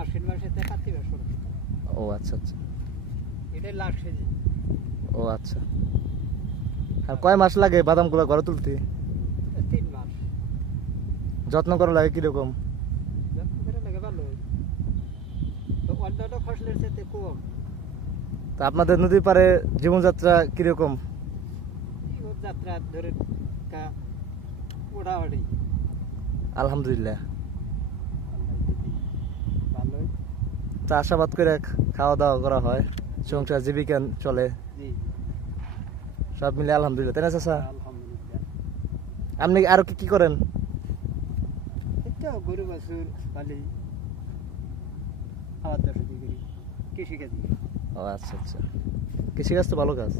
আশ্বিন মাসেতে কার্তিক মাস। ও আচ্ছা আচ্ছা, এটাই লাস্ট সিজন। ও আচ্ছা। আর কয় মাস লাগে বাদামগুলো ঘরে তুলতে? 3 মাস। যত্ন করা লাগে কিরকম? যত্ন করে লাগে ভালো, তো অন্যান্য ফসলের চাইতে কম। তা আপনাদের নদীর পাড়ে জীবনযাত্রা কিরকম? যাত্রা ধরে মোটামুটি আলহামদুলিল্লাহ ভালোই। চাষাবাদ করে খাওয়া দাওয়া করা হয়, সংসার জীবিকা চলে, সব মিলে আলহামদুলিল্লাহ, তাই না চাচা? আলহামদুলিল্লাহ। আপনি আরো কি কি করেন? গরু বাছুর পালি, খাওয়ার দাওয়া করি, কৃষিকাজ। ও আচ্ছা আচ্ছা, কৃষিকাজ তো ভালো কাজ।